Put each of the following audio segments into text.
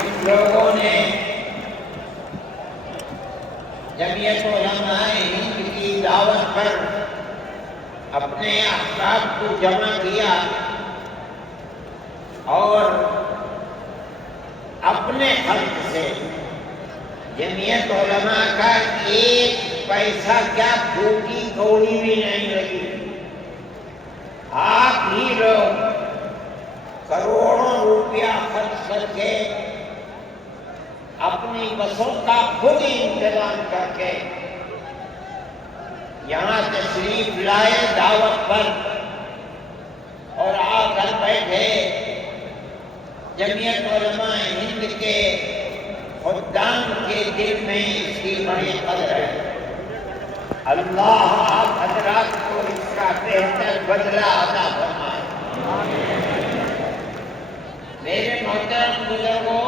جن لوگوں نے جمعیت علماء ہند کی دعوت پر اپنے احباب کو جمع کیا اور اپنے خرچ سے جمعیت علماء کا ایک پیسہ کیا پھوٹی کوڑی بھی نہیں لگی، آپ ہی لوگ کروڑوں روپیہ خرچ کر کے اپنی بسوں کا خود ہی انتظام کر کے یہاں تشریف لائے دعوت پر اور آ کر بیٹھے۔ جمعیت علماء ہند کے خدام کے دل میں اس کی بڑی قدر ہے۔ اللہ آپ حضرات کو اس کا بہتر بدلہ عطا فرمائے۔ میرے محترم بزرگوں،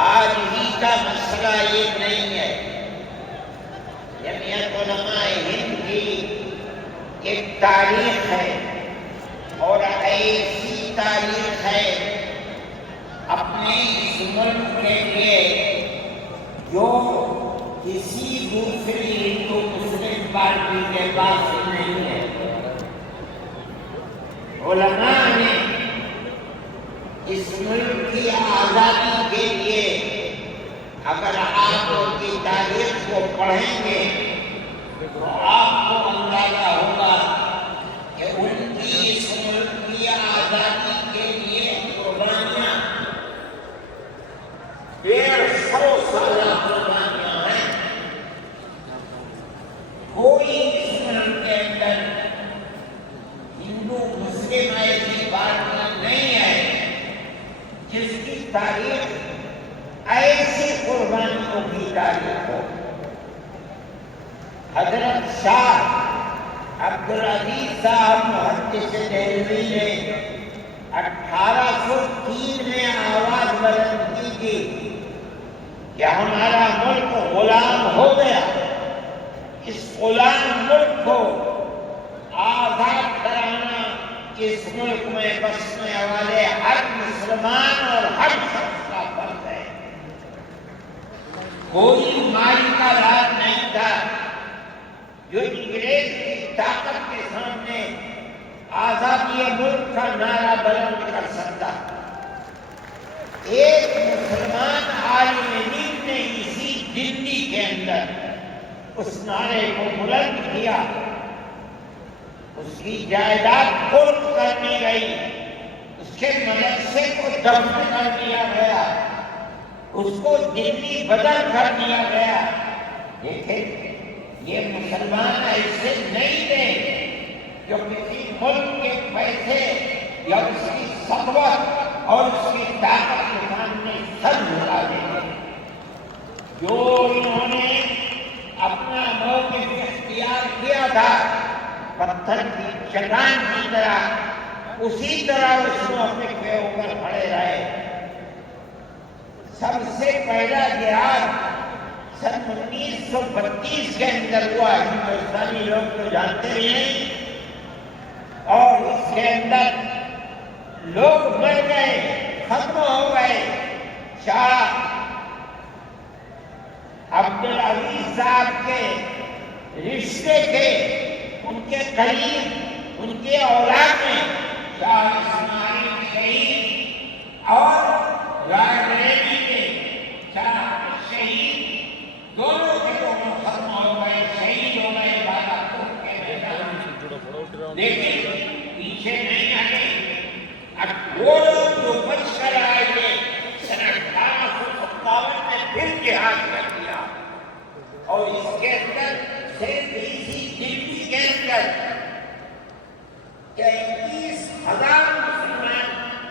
آج ہی کا مسئلہ یہ نہیں ہے۔ جمعیت علماء ہند کی ایک تاریخ ہے اور ایسی تاریخ ہے اپنے اس ملک کے لیے جو کسی دوسری ہندو مسلم پارٹی کے پاس نہیں ہے۔ علماء نے اس ملک کی آزادی کے لیے اگر آپ ان کی تاریخ کو پڑھیں گے تو آپ کو اندازہ ہوگا کہ ان کی اس ملک کی آزادی کے لیے قربانیاں 150 سالہ قربانیاں ہیں۔ کوئی اس ملک کے اندر ہندو مسلم ایسی پارٹیاں نہیں ہے جس کی تاریخ ایسی قربانیوں کی تاریخ ہو۔ حضرت شاہ عبدالعزیز صاحب محدث دہلوی نے 1803 میں آواز بلند کی تھی کہ ہمارا ملک غلام ہو گیا، اس غلام ملک کو آزاد کرانا اس ملک میں بسنے والے ہر مسلمان اور ہر شخص کا فرض ہے۔ کوئی مائی کا راج نہیں تھا جو انگریز کی طاقت کے سامنے آزادی ملک کا نعرہ بلند کر سکتا۔ ایک مسلمان عالم دین نے اسی دلی کے اندر اس نعرے کو بلند کیا، اس کی جائیداد قرض کر دی گئی، اس کے مدرسے کو دفن کر دیا گیا، اس کو دلی بدل کر دیا گیا۔ دیکھیں، یہ مسلمان ایسے نہیں تھے جو کسی ملک کے پیسے یا اس کی ثروت اور اس کی طاقت کے سامنے سر جھکا دیں گے۔ جو انہوں نے اپنا موقف اختیار کیا تھا پتھر کی چٹان کی طرح، اسی طرح اس موقف پہ ہو کر کھڑے رہے۔ سب سے پہلا جہاد سن 1932 کے اندر ہوا، ہندوستانی لوگ تو جانتے بھی نہیں، اور اس کے اندر لوگ مر گئے، ختم ہو گئے۔ شاہ عبدالعزیز صاحب کے رشتے کے، ان کے قریب، ان کے اولاد میں شاہ اسماعیل شہید اور رائے بریلی کے شاہ شہید دونوں کے دونوں ختم ہو گئے، شہید ہو گئے بالا کوٹ کے میدان۔ لیکن پیچھے نہیں آگے، اب وہ لوگ جو بچ کر آئے گے سن 1857 میں پھر جہاد کر دیا، اور اس کے اندر صرف اسی دلی کے اندر 33,000 مسلمان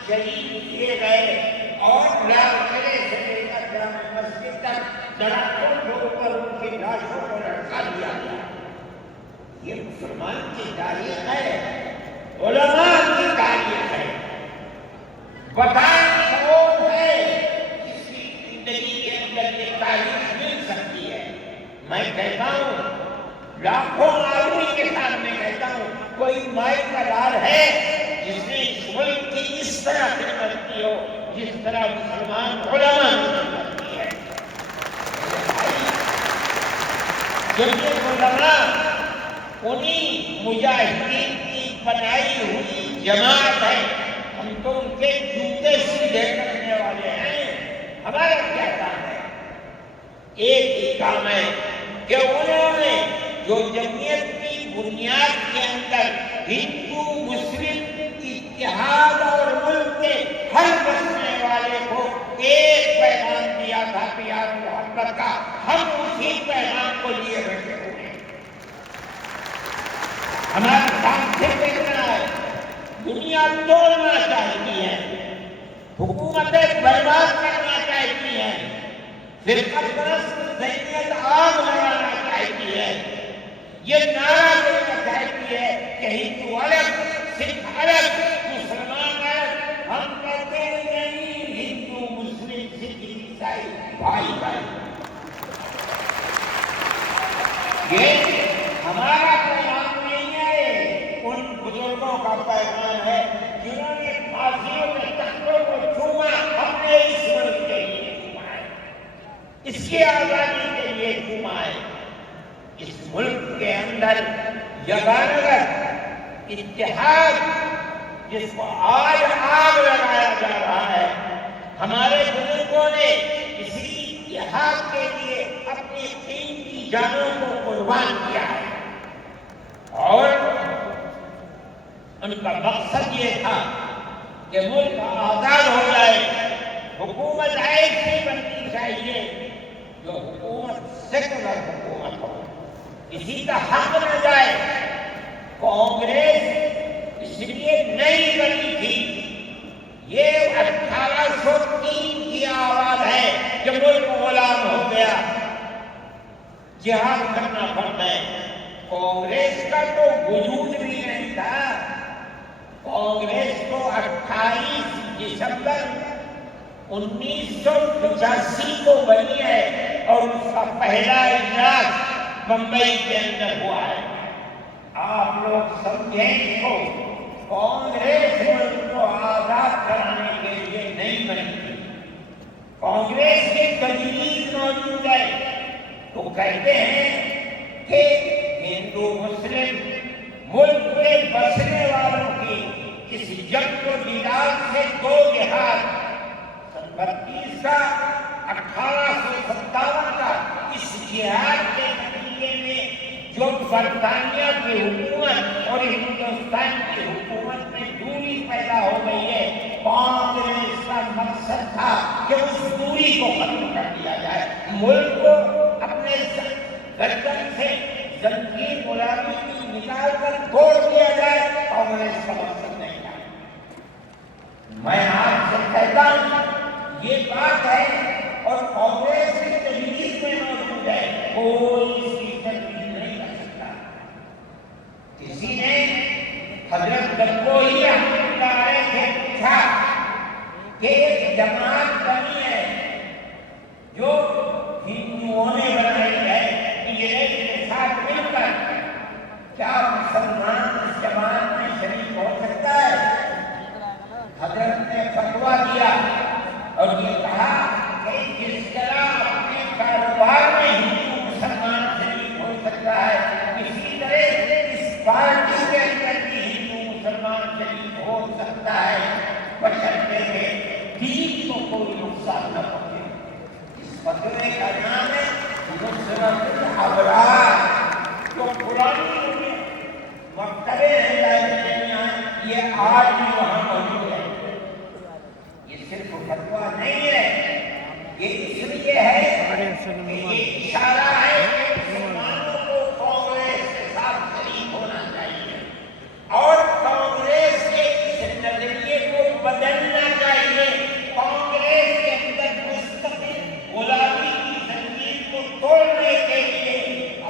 شہید کیے گئے، اور لال قلعے سے لے کر جامع مسجد تک درختوں کے اوپر ان کی لاشوں کو لٹکا دیا گیا۔ یہ مسلمان کی تاریخ ہے، علماء کی تاریخ ہے۔ بتائیں کون ہے جس کی زندگی کے اندر یہ تاریخ مل سکتی ہے؟ میں کہتا ہوں، لاکھوں آدمی کے سامنے کہتا ہوں، کوئی مائی کا لال ہے جس نے اس ملک کی اس طرح خدمت کی ہو؟ جس طرح مسلمان علماء کرتی ہے. جمعیت علماء انہی مجاہدین کی بنائی ہوئی جماعت ہے. ہم تو ان کے جوتے سیدھے کرنے والے ہیں. ہمارا کیا کام ہے؟ ایک ہی کام ہے کہ انہوں نے جو جمعیت کی بنیاد کے اندر ہندو مسلم اتحاد اور ملک کے ہر بسنے والے کو ایک پیغام دیا تھا پیار محبت کا، ہم اسی پیغام کو لیے بیٹھے ہوئے ہیں. ہمارا کام صرف اتنا ہے، دنیا توڑنا چاہتی ہے، حکومتیں برباد کرنا چاہتی ہیں، فرقہ پرست ذہنیت آگ لگانا چاہتی ہے، یہ نعرہ دینا چاہتی ہے کہ ہندو الگ، سکھ الگ، مسلمان الگ. ہم کہتے ہیں نہیں، ہندو مسلم سکھ عیسائی بھائی بھائی. یہ ہمارا پیغام نہیں ہے، ان بزرگوں کا پیغام ہے جنہوں نے پھانسیوں کے تختوں کو چوما، اپنے اس ملک کے لیے چوما ہے، اس کی آزادی کے لیے چوما ہے. اس ملک کے اندر یگانگت اتحاد جس کو آج آگ لگایا جا رہا ہے، ہمارے بزرگوں نے اسی اتحاد کے لیے اپنی قیمتی جانوں کو قربان کیا ہے. اور ان کا مقصد یہ تھا کہ ملک آزاد ہو جائے، حکومت ایسی بننی چاہیے جو حکومت سیکولر حکومت ہو، کسی کا حق نہ جائے. کانگریس اس لیے نہیں بنی تھی، یہ 1803 کی آواز ہے کہ ملک غلام ہو گیا، جہاد کرنا پڑتا ہے. کانگریس کا تو وجود بھی نہیں تھا. کانگریس کو 28 دسمبر 1985 کو بنی ہے اور اس کا پہلا اجلاس بمبئی کے اندر ہوا ہے. آپ لوگ سمجھیں اس کو، کانگریس ملک کو آزاد کرانے کے لیے نہیں بنی تھی. کانگریس کی تجویز موجود ہے تو کہتے ہیں کہ ہندو مسلم ملک کے بسنے والوں کی اس جنگ و جدال سے دو جہاد 32 کا 1857 کا اس جہاد کے نتیجے میں جو برطانیہ کی حکومت اور ہندوستان کی حکومت میں دوری پیدا ہو گئی ہے، کانگریس کا مقصد تھا کہ اس دوری کو ختم کر دیا جائے، ملک کو اپنے گردن سے زنجیر غلامی کی نکال کر توڑ دیا جائے. کانگریس کا مقصد نہیں تھا. میں آپ سے کہتا ہوں یہ بات ہے اور کانگریس کی تجویز میں موجود ہے، کوئی اس کی تجویز نہیں کر سکتا. کسی نے حضرت گنگوہی رحمۃ اللہ علیہ سے پوچھا کہ ایک جماعت بنی ہے جو ہندوؤں نے بنائی ہے انگریز کے ساتھ مل کر، کیا مسلمان اس جماعت میں شریک ہو سکتا ہے؟ حضرت نے فتویٰ دیا اور یہ کہا کہ جس طرح اپنے کاروبار میں ہندو مسلمان شریک ہو سکتا ہے، اسی طرح اس پارٹی کے اندر بھی ہندو مسلمان شریک ہو سکتا ہے، بشرطے کہ دین کو کوئی نقصان نہ پہنچے. اس فتوے کا نام ہے نصرت الابرار، جو پرانی مکتبے ہیں لائبریریاں، یہ آج بھی وہاں موجود ہے. یہ صرف فتویٰ نہیں ہے، یہ اس لیے ہے کہ یہ اشارہ ہے کہ مسلمانوں کو کانگریس کے ساتھ شریک ہونا چاہیے اور کانگریس کے اس نظریے کو بدلنا چاہیے. کانگریس کے اندر مستقل غلامی کی زنجیر کو توڑنے کے لیے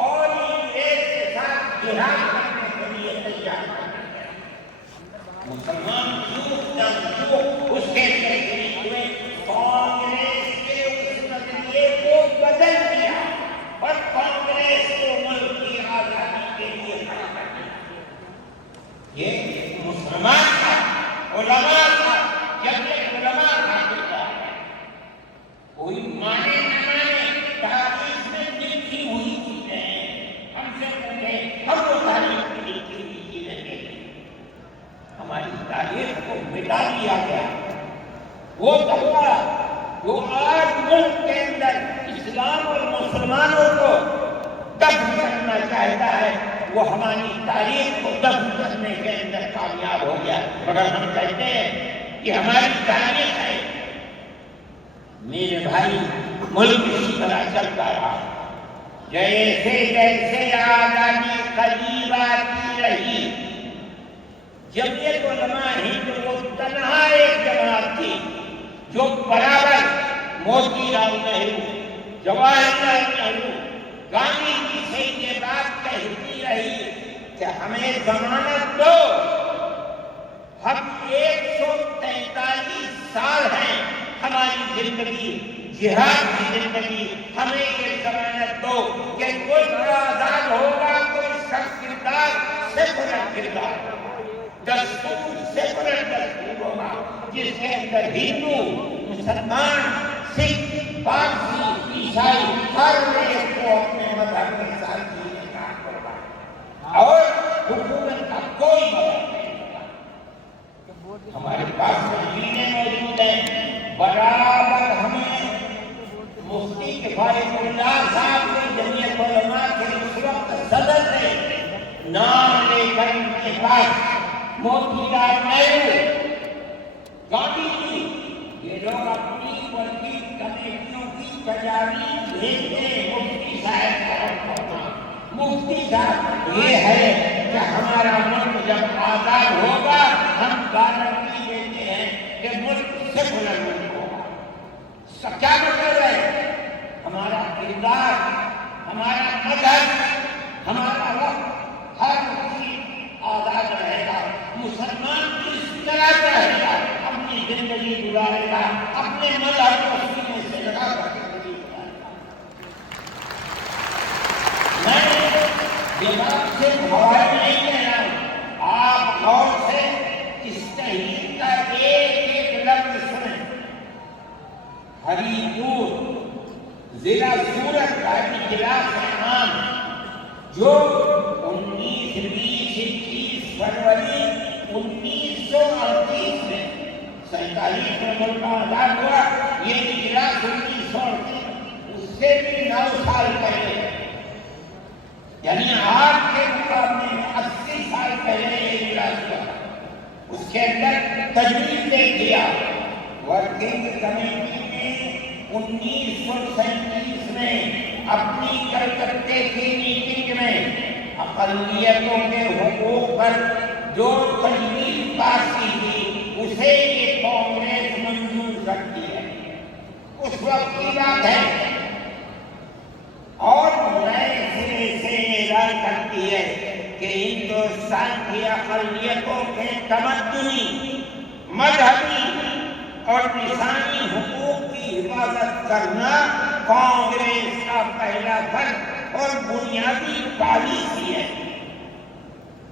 اور انگریز کے ساتھ جہاد کرنے کے لیے تیار کرنا چاہیے. مسلمان اس کے اندر شریک ہوئے، کانگریس کے اس نظریے کو بدل دیا وہ طبقہ جو آج ملک کے اندر اسلام اور مسلمانوں کو دفن کرنا چاہتا ہے، وہ ہماری تاریخ کو دفن کرنے کے اندر کامیاب ہو گیا۔ مگر ہم کہتے ہیں کہ ہماری تاریخ ہے۔ میرے بھائی، ملک اسی طرح چلتا رہا، جیسے جیسے آزادی قریب آتی رہی۔ جمعیت علماء ہند وہ تنہا ایک جماعت تھی جو برابر موتی رام نہرو، جواہر لال نہرو، گاندھی جی سے یہ بات کہتی رہی کہ ہمیں ضمانت دو، ہم 143 سال ہیں ہماری زندگی، جہاد کی زندگی، ہمیں یہ ضمانت دو کہ کوئی آزاد ہوگا تو اس کا کردار سیکولر کردار، دستور سیکولر دستور ہوگا، جس کے اندر ہندو، مسلمان، سکھ، پارسی، عیسائی ہر ایک کو اپنے مذہب کے ساتھ جینے کا حق ہوگا اور حکومت کا کوئی مذہب نہیں ہوگا۔ ہمارے پاس تنظیمیں موجود ہیں، برابر ہمیں مفتی کفایت اللہ صاحب نے جمعیت علماء کے اس وقت صدر نے نام لے کر ان کے پاس موتی لال نہرو، گاندھی جی، یہ لوگ اپنی ورکی کمیٹیوں کی تجاویز بھیجتے ہیں مفتی صاحب کا۔ مفتی صاحب، یہ ہے کہ ہمارا ملک جب آزاد ہوگا ہم گارنٹی دیتے ہیں کہ ملک سیکولر ملک ہوگا۔ اس کا کیا مطلب ہے؟ ہمارا کردار، ہمارا مذہب، ہمارا وقت ہر چیز آزاد رہے گا۔ مسلمان کس طرح رہے گا، اپنی زندگی گزارے گا، اپنے مذہب کو سینے سے لگا کر زندگی گزارے گا۔ میں یہ بات سے بھائی نہیں کہہ رہا ہوں، آپ غور سے اس تحریر کا ایک ایک لفظ سنیں۔ ہری پور ضلع سورت کا اجلاس عام جو 19، 20، 21 فروری 1938 میں 47 میں ملک آزاد ہوا، یہ اجلاس 1938 اس سے بھی 9 سال پہلے، یعنی آج کے مقابلے میں 80 سال پہلے یہ اجلاس ہوا۔ اس کے اندر تجویز دے دیا ورکنگ کمیٹی نے 1937 میں اپنی کلکتے کی میٹنگ میں اقلیتوں کے حقوق پر جو تجویز پاس کی تھی اسے یہ کانگریس منظور کرتی ہے، اس وقت کی بات ہے، اور نئے سرے سے اعلان کرتی ہے کہ ہندوستان کی اقلیتوں کے تمدنی، مذہبی اور لسانی حقوق کی حفاظت کرنا کانگریس کا پہلا فرض اور بنیادی پالیسی ہے،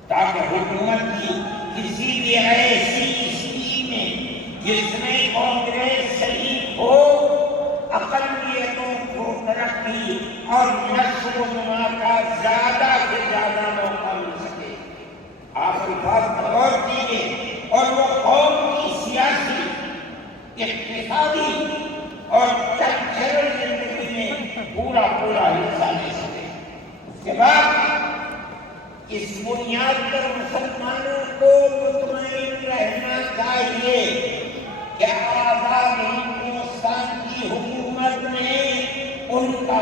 تاکہ حکومت کی کسی بھی ایسی اسکیم میں جس میں کانگریس شریک ہو، اقلیتوں کو ترقی اور نشو و نما کا زیادہ سے زیادہ موقع مل سکے۔ آپ کی بات پر غور کیجیے، اور وہ قوم کی سیاسی، اقتصادی اور کلچرل زندگی میں پورا حصہ لے سکے۔ اس کے بعد اس بنیاد پر مسلمانوں کو مطمئن رہنا چاہیے کہ آزاد ہندوستان کی حکومت میں ان کا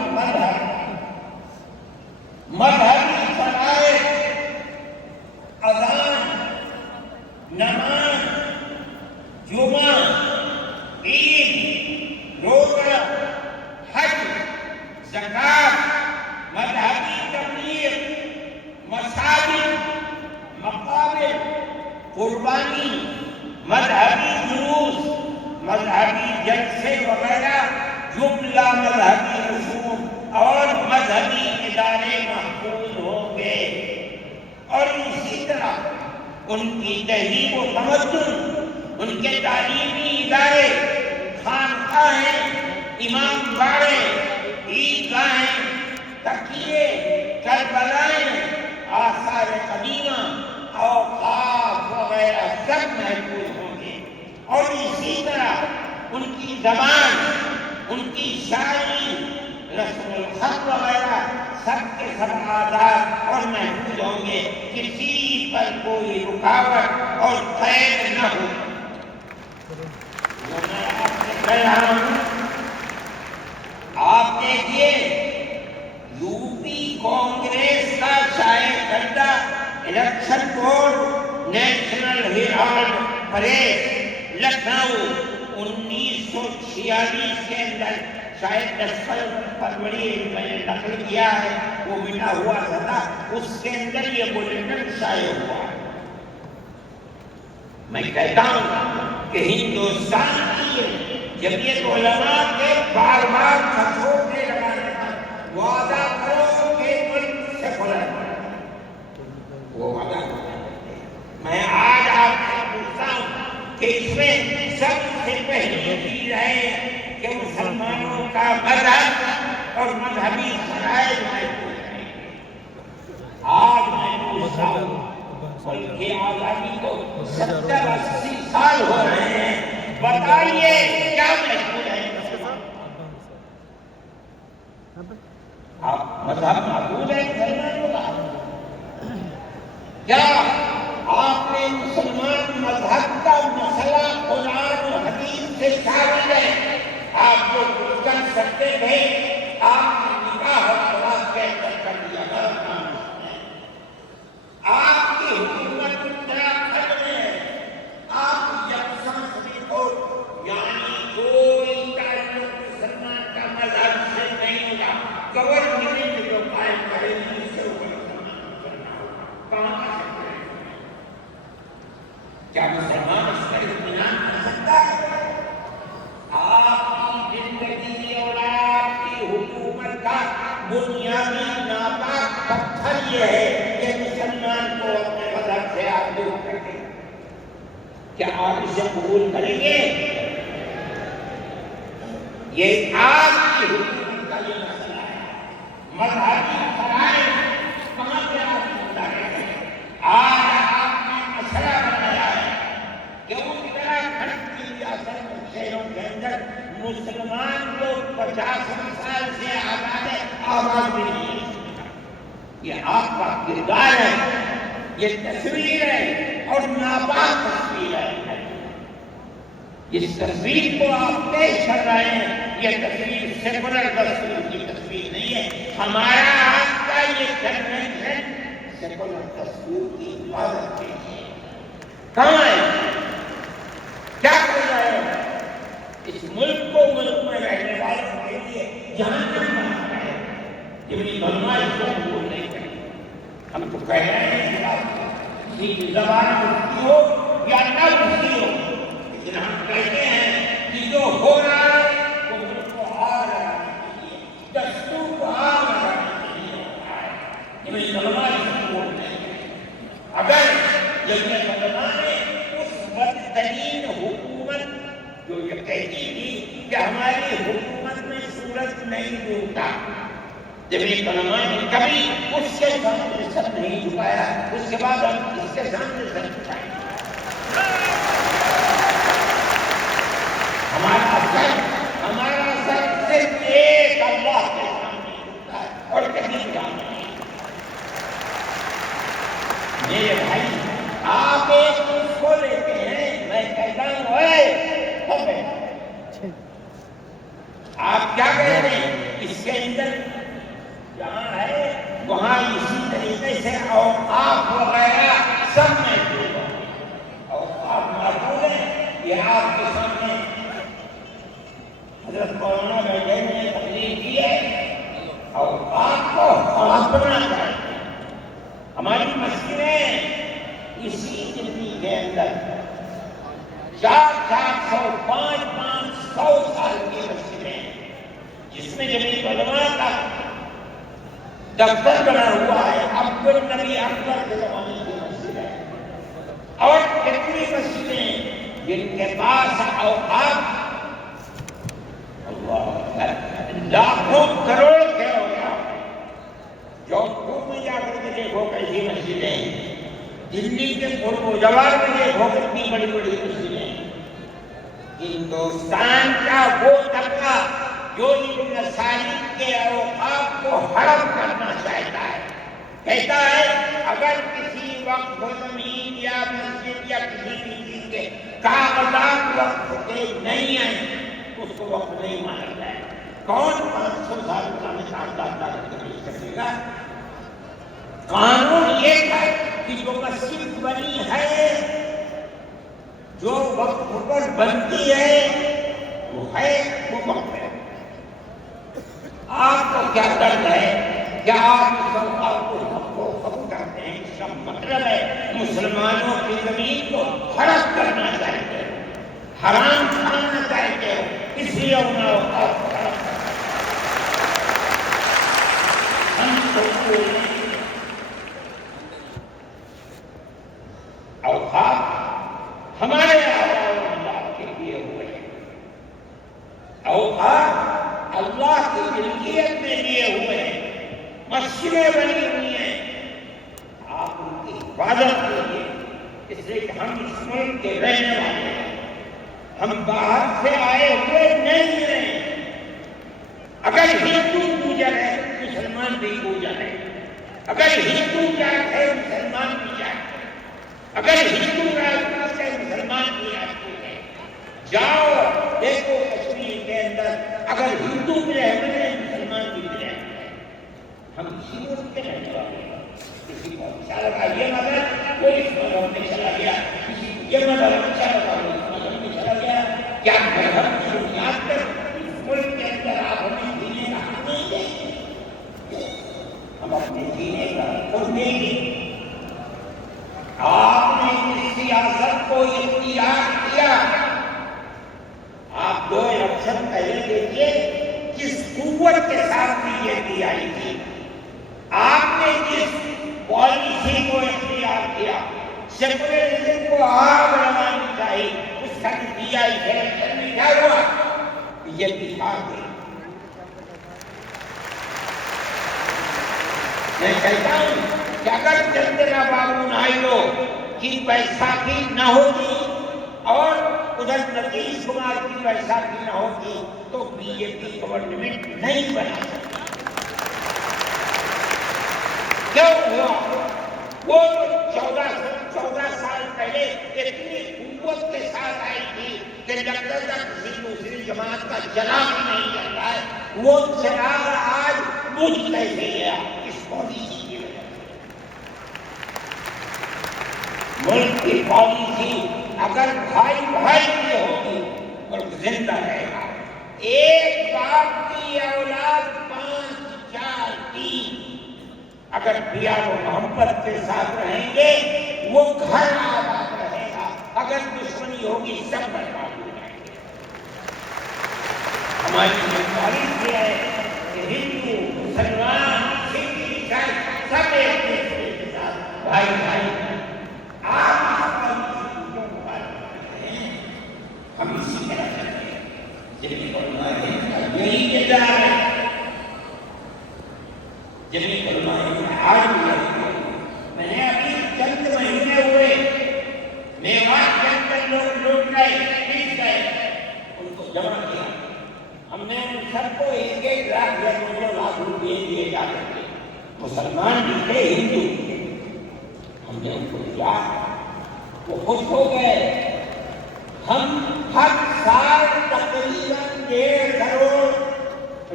مذہبی فرائض، اذان، نماز، جمعہ، عید، روزہ، حج، زکوٰۃ، مذہبی تبلیغ، مساجد، مقابر، قربانی، مذہبی جلوس، مذہبی جلسے وغیرہ جملہ مذہبی رسوم اور مذہبی ادارے محفوظ ہوں گے، اور اسی طرح ان کی تہذیب و تمدن، ان کے تعلیمی ادارے، خانقاہیں، امام باڑے، عیدگاہیں، تقیے، کربلائیں، آثار قدیمہ، اوقاف وغیرہ سب محفوظ ہوں گے، اور اسی طرح ان کی زبان، ان کی شاعری، رسم الخط وغیرہ سب کے سب آزاد اور محفوظ ہوں گے، کسی پر کوئی رکاوٹ اور قید نہ ہو۔ میں آپ سے کہہ رہا ہوں، آپ دیکھیے یو پی کانگریس کا شائع کردہ election code National Herald Press Lucknow 1946 کے اندر شاید 10 فروری میں نے نقل کیا ہے، وہ مٹا ہوا تھا، اس کے اندر یہ بلیٹن شائع ہوا۔ میں کہتا ہوں کہ ہندوستان کی جمعیت علماء کے بار بار خطوطے لگانے کا وعدہ کرو کہ ملک سے پلٹ وہ وعدہ کرو۔ میں آج آپ سے پوچھتا ہوں کہ اس میں سب سے پہلی چیز ہے کہ مسلمانوں کا مذہب اور مذہبی فرائض محفوظ رہیں۔ آج میں پوچھتا ہوں، ملک کی آزادی کو 70-80 سال ہو رہے ہیں، بتائیے کیا محفوظ ہے؟ آپ مذہب محفوظ ہے مسلمانوں کا؟ کیا آپ نے مسلمان مذہب کا مسئلہ قرآن و حدیث سے ثابت ہے؟ آپ جو کر سکتے تھے آپ نے نکاح اور طلاق کے اندر کر دیا۔ آپ کی حکومت اتراکھنڈ میں آپ یکساں کو یعنی کوئی تعلق مسلمان کا مذہب سے نہیں ہوگا۔ گورنمنٹ جو قائم کرے گی اس سے اوپر مسلمان کرنا ہوگا۔ کہاں کر سکتے ہیں؟ کیا مسلمان اس پر اطمینان کر سکتا ہے؟ آپ کی زندگی اور آپ کی حکومت کا بنیادی ناپاک پتھر یہ ہے کہ مسلمان کو اپنے مذہب سے آپ دور کر دیں۔ کیا آپ اسے قبول کریں گے؟ یہ آپ کی حکومت کا یہ مسئلہ ہے۔ مذہبی فرائض کہاں سے آپ زندہ رہتے ہیں؟ آج آپ نے مسئلہ بنایا ہے کہ اتراکھنڈ کی ریاست اور شہروں کے اندر مسلمان لوگ 50 سال سے آباد نہیں ہے۔ یہ آپ کا کردار ہے، یہ تصویر ہے اور ناپاک تصویر ہے۔ اس تصویر کو آپ پیش کر رہے ہیں، یہ تصویر سیکولر دستور کی تصویر نہیں ہے۔ ہمارا آج کا یہ کنونشن سیکولر دستور کی حفاظت کے لیے کہاں ہے؟ کیا کر رہے ہیں؟ اس ملک کو ملک میں رہنے والوں کے لیے جہاں تک بنا رہے ہیں، جبھی بنوا اس کو قبول نہیں کریں۔ ہم تو کہہ رہے ہیں کہ زبان اٹھتی ہو یا نہ اٹھتی ہو، لیکن ہم کہتے ہیں کہ جو ہو رہا ہے وہ ملک کو آگ لگانے کے لیے، دستور کو آگ لگانے کے لیے ہو رہا ہے۔ جبھی بنوا اس کو قبول نہیں کریں۔ اگر جمعیت علماء نے اس بدترین حکومت جو یہ کہتی تھی کہ ہماری حکومت میں سورج نہیں ڈوبتا، جمعیت علماء نے کبھی اس کے سامنے سر نہیں جھکایا، اس کے بعد ہم اس کے سامنے سر جھکائیں۔ ہمارا سر صرف ایک اللہ کے سامنے جھکتا ہے اور کہیں جانا نہیں۔ میرے بھائی، آپ ایک اس کو لیتے ہیں، میں کہتا ہوں آپ کیا کہہ رہے ہیں؟ اس کے اندر جہاں ہے وہاں اسی طریقے سے اوقاف وغیرہ سب محفوظ ہیں۔ اوقاف محفوظ ہیں، یہ آپ کے سامنے حضرت مولانا بیٹھے نے تقریر کی ہے۔ اوقاف کو اپنا چاہیے۔ ہماری مسجدیں اسی زندگی کے اندر 400 500 سال کی مسجدیں، جس میں جمعیت علماء کا دفتر بنا ہوا ہے، عبد النبی اکبر کے زمانے کی مسجد ہے، اور کتنی مسجدیں جن کے پاس اوقاف لاکھوں کروڑ کے اوقاف۔ جودھپور میں جا کر کے دیکھو کیسی مسجدیں، دلی کے قرب و جوار میں دیکھو کتنی بڑی بڑی مسجدیں۔ ان ہندوستان کا وہ طبقہ جو ابن سالم کے اوقاف کو حرم کرنا چاہتا ہے، کہتا ہے اگر کسی وقت زمین یا مسجد یا کسی بھی چیز کے کاغذات وقت کے نہیں ہیں اس کو وقت نہیں مانا جائے۔ کون 500 سال پرانے کاغذات تبدیل کرے گا؟ قانون یہ تھا کہ جو مسجد بنی ہے، جو وقت پر بنتی ہے وہ ہے، وہ وقت ہے۔ آپ کو کیا درد ہے؟ کیا آپ اس اوقات کو قبول کرتے ہیں؟ اس کا مطلب ہے مسلمانوں کی زمین کو حرام کرنا چاہتے ہو، حرام کھانا چاہتے ہو، اس لیے ان اوقات کو حرام کرنا۔ ہم تو اوقات ہمارے اللہ کے لیے ہوئے ہیں، اوقات اللہ کی ملکیت میں لیے ہوئے ہیں، مسجدیں بنی ہوئی ہیں آپ ان کی حفاظت کے لیے، اس لیے کہ ہم اس ملک کے رہنے والے ہیں، ہم باہر سے آئے ہوئے نہیں ہیں۔ اگر ہندو پوجا ہے مسلمان بھی پوجا ہے، اگر ہندو جات ہے مسلمان بھی جات ہے، اگر ہندو راجپوت ہے مسلمان بھی راجپوت ہے۔ جاؤ دیکھو کشمیر کے اندر اگر ہندو بھی رہتے ہیں مسلمان بھی رہتے ہیں، ہم اسی ملک کے رہنے والے ہیں۔ کسی کو اچھا لگا یہ مذہب، کوئی اس مذہب میں چلا گیا، کسی کو یہ مذہب اچھا لگا وہ اس مذہب میں چلا گیا۔ کیا مذہب کی بنیاد پر اس ملک کے اندر آپ ہمیں جینے کا حق نہیں دیں؟ ہم اپنے جینے کا حق دیں گے۔ آپ نے اس سیاست کو اختیار کیا، آپ 2 الیکشن پہلے دیکھیے کس قوت کے ساتھ بی جے پی آئی تھی، آپ نے جس پالیسی کو اختیار کیا، سیکولرزم کو آگ لگانی چاہیے، اس کا نتیجہ اس الیکشن میں کیا ہوا؟ بی جے پی ہار گئی۔ میں کہتا ہوں کہ اگر چندرا بابو نائیڈو کی بیساکھی نہ ہوتی اور ادھر نتیش کمار کی بیساکھی نہ ہوتی تو بی جے پی گورنمنٹ نہیں بنا سکتی۔ کیوں ہوا؟ وہ 14 سال پہلے اتنی قوت کے ساتھ آئی تھی کہ جب تک کسی دوسری جماعت کا چراغ نہیں جل رہا ہے، وہ چراغ آج بجھ کیسے گیا؟ اس پالیسی کی وجہ سے۔ ملک کی پالیسی اگر بھائی بھائی کی ہوگی ملک زندہ رہے گا۔ ایک باپ کی اولاد 5 4 3 اگر پیار و محبت کے ساتھ رہیں گے وہ گھر آباد رہے گا، اگر دشمنی ہوگی سب برباد ہو جائیں گے۔ ہماری پالیسی ہے کہ ہندو مسلمان سکھ عیسائی سب ایک دوسرے کے ساتھ بھائی بھائی۔ ہم اسی طرح کرتے ہیں، جبھی فرمائے یہی کردار ہے، جبھی فرمائے آج بھی میں نے ابھی چند مہینے ہوئے میوات کے اندر لوگ لوٹ گئے، پس گئے، ان کو جمع کیا، ہم نے ان سب کو 1 لاکھ یا 2 لاکھ روپئے دیے جا سکتے، مسلمان بھی تھے ہندو بھی تھے، ہم نے ان کو دیا، وہ خوش ہو گئے۔ ہم ہر سال تقریباً 1.5 کروڑ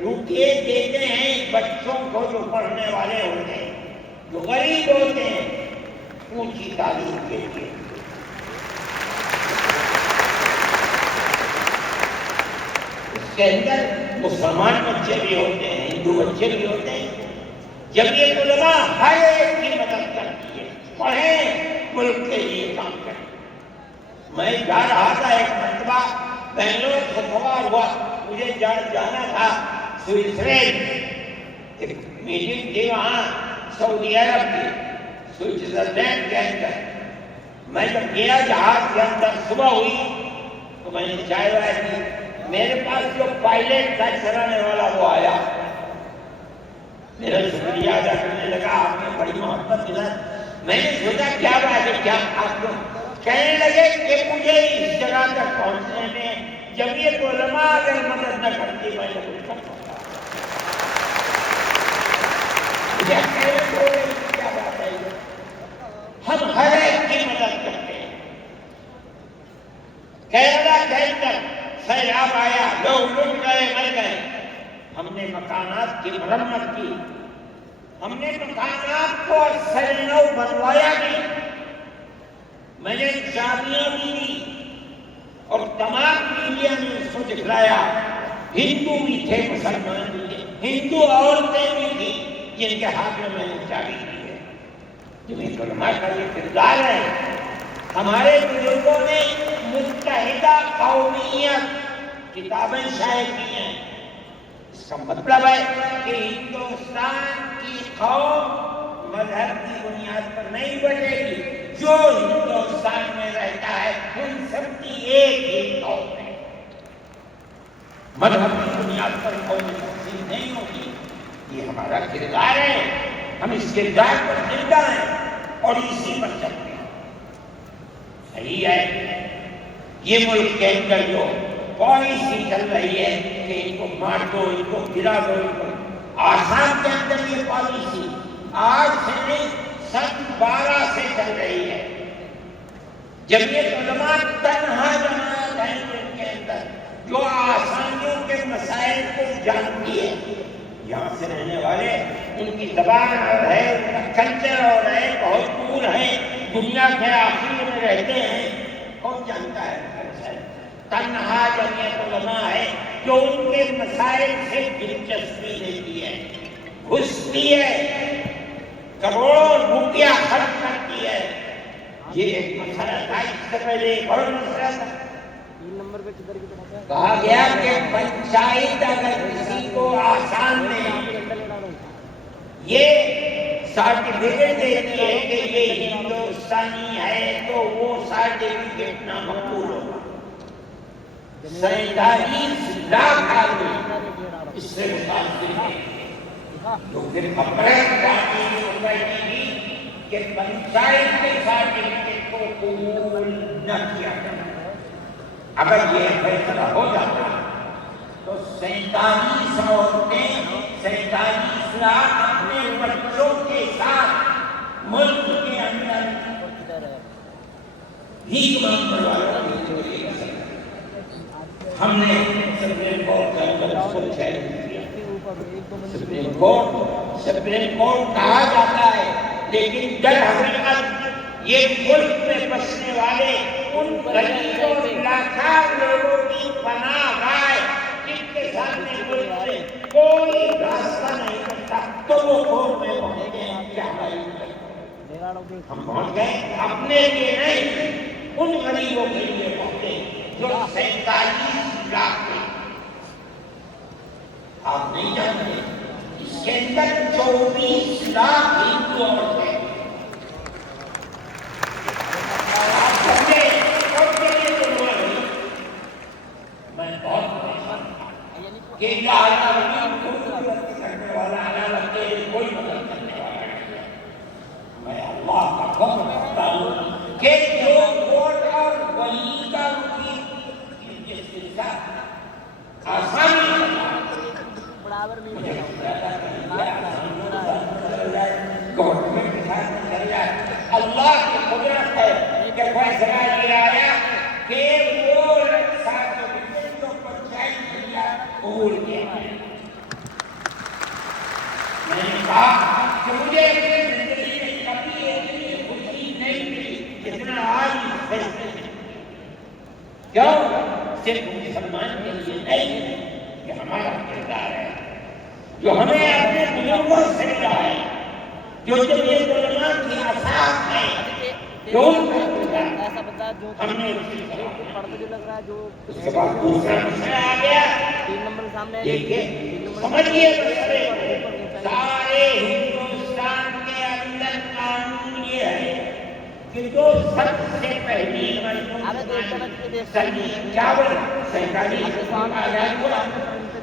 روپئے دیتے ہیں بچوں کو جو پڑھنے والے ہوتے ہیں، جو غریب ہوتے ہیں، اونچی تعلیم کے لیے۔ اس کے اندر مسلمان بچے بھی ہوتے ہیں، ہندو بچے بھی ہوتے ہیں۔ جمعیت علماء ہر ایک کی مدد کرتی ہے، پڑھیں ملک کے لیے کام کریں۔ میں جا رہا تھا ایک مرتبہ بنگلور سے سوار ہوا، مجھے جانا تھا سوئٹزرلینڈ، ایک میٹنگ تھی وہاں سعودی عرب کی، سوئٹزرلینڈ کے اندر۔ میں جب گیا جہاز کے اندر صبح ہوئی تو میں نے چائے وائے کی، میرے پاس جو پائلٹ تھا چلانے والا وہ آیا، میرا شکریہ ادا کرنے لگا، آپ نے بڑی محبت دلا۔ میں نے سوچا کیا بات ہے، کیا آپ لوگ؟ کہنے لگے کہ مجھے اس جگہ تک پہنچنے میں جمعیت علماء اگر مدد نہ کرتی میں نے کچھ کر سکتا. کیا بات ہے؟ ہم ہر ایک کی مدد کرتے ہیں. کیرلا کے اندر سیلاب آیا، لوگ لٹ گئے، مر گئے. ہم نے مکانات کی مرمت کی، ہم نے مکانات کو سرنو بنوایا بھی. میں نے چابیاں بھی دی اور تمام میڈیا نے اس کو دکھلایا. ہندو بھی تھے، مسلمان بھی تھے، ہندو عورتیں بھی تھیں جن کے ہاتھ میں نے چابی دی ہے. جمعیت علماء کا یہ کردار ہے. ہمارے بزرگوں نے متحدہ قومیت کتابیں شائع کی ہیں. اس کا مطلب ہے کہ ہندوستان کی قوم مذہب کی بنیاد پر نہیں بڑھے گی. جو ہندوستان میں رہتا ہے ان سب کی ایک ہی قوم ہے. مذہب کی بنیاد پر قوم تقسیم نہیں ہوگی. یہ ہمارا کردار ہے. ہم اس کردار پر زندہ ہیں اور اسی پر چلتے ہیں. صحیح ہے. یہ ملک کے اندر جو پالیسی چل رہی ہے کہ ان کو مار دو، ان کو گرا دو، ان کو. آسام کے اندر یہ پالیسی آج سے نہیں، سن 12 سے چل رہی ہے. جمعیت علماء تنہا جماعت ہے ملک کے اندر جو آسامیوں کے مسائل کو جانتی ہے. یہاں سے رہنے والے ان کی زبان اور ہے، ان کا کلچر اور ہے، بہت دور ہے، دنیا کے آخر میں رہتے ہیں. کون جانتا ہے؟ تنہا جمعیت علماء ہے جو ان کے مسائل سے دلچسپی لیتی ہے، گھستی ہے، کروڑوں روپیہ خرچ کرتی ہے. یہ ایک مسئلہ تھا. اس سے پہلے ایک اور مسئلہ تھا. کہا گیا کہ پنچایت اگر کسی کو آسان میں یہ سرٹیفکیٹ دیتی ہے کہ یہ ہندوستانی ہے تو وہ سرٹیفکیٹ نامقبول ہوگا. 47 لاکھ آدمی اس سے متاثر ہیں. تو پھر خبریں کی کہ پنچایت کے سرٹیفکیٹ کو قبول نہ کیا جائے. اگر یہ فیصلہ ہو جاتا تو 47 عورتیں 47 لاکھ اپنے بچوں کے ساتھ ملک کے اندر بھیک مانگنے والوں کی چوری کر سکتے. ہم نے سپریم کورٹ کا سپریم کورٹ کہا جاتا ہے، لیکن در حقیقت یہ ملک میں بسنے والے ان غریب اور لاچار لوگوں کی پناہ گاہ جن کے سامنے ملک سے کوئی راستہ نہیں کرتا تو وہ کورٹ میں پہنچ گئے. ہم پہنچ گئے اپنے لیے نہیں، ان غریبوں کے لیے پہنچے جو 47 لاکھ میں. آپ نہیں جانتے اس کے اندر 24 لاکھ ہندو عورتیں. کہ کرنے والا کوئی مدد کرنے والا نہیں ہے. میں اللہ کا فضل کرتا ہوں کہ جو ووٹ اور ولی کا آسانی گورنمنٹ کے ساتھ چل جائے. اللہ کی قدرت ہے کہ فیصلہ یہ آیا کہ وہ سرٹیفکیٹ جو پنچایت دیا قبول کیا. میں نے کہا کہ مجھے اپنی زندگی میں کبھی اتنی خوشی نہیں ملی جتنا آج اس فیصلے میں. کیوں؟ صرف مسلمان کے لیے نہیں کہ ہمارا کردار ہے جو ہمیں اپنے بزرگوں سے ملا ہے، جو جمعیت علماء کی اساس ہے، جو ان کا کردار ہم نے اس کے بعد دوسرا مسئلہ آ گیا. دیکھیے سمجھیے سارے ہندوستان کے اندر قانون یہ ہے کہ جو سب سے پہلی سنی 51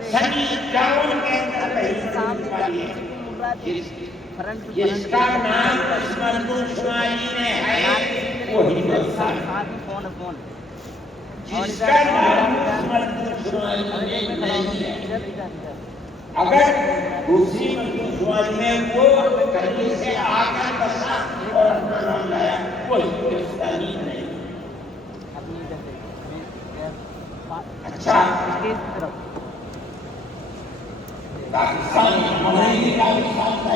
سنی 51 کے اندر پہلی والی ہے جس کا نام قسمت شمالی میں ہے وہ ہندوستان. جس کا نام مردم شماری میں نہیں ہے، اگر دوسری مردم شماری میں وہ کہیں سے آ کر بسا اور اپنا نام لایا، وہ ہندوستانی نہیں۔ اچھا پاکستان ہماری پاکستان کا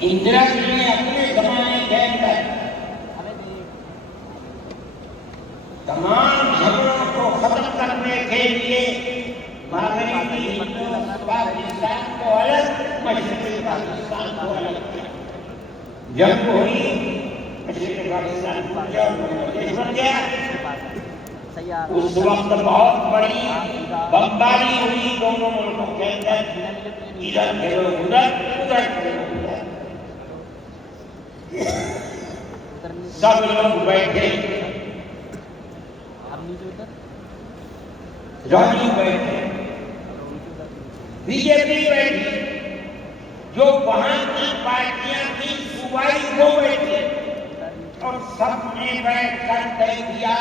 اندرا جی نے اپنے زمانے کے اندر تمام جھگڑوں کو ختم کرنے کے لیے مغربی پاکستان کو الگ، مشرقی پاکستان کو الگ کیا۔ جب ہوئی مشرقی پاکستان بن گیا، اس وقت بہت بڑی بمباری ہوئی دونوں ملکوں کے اندر، ادھر گھرو ادھر، ادھر گھرو ادھر، سب لوگ بیٹھے، راجو بیٹھے، بی جے پی بیٹھی، جو وہاں کی پارٹیاں کی صوبائی وہ بیٹھی، اور سب نے بیٹھ کر طے کیا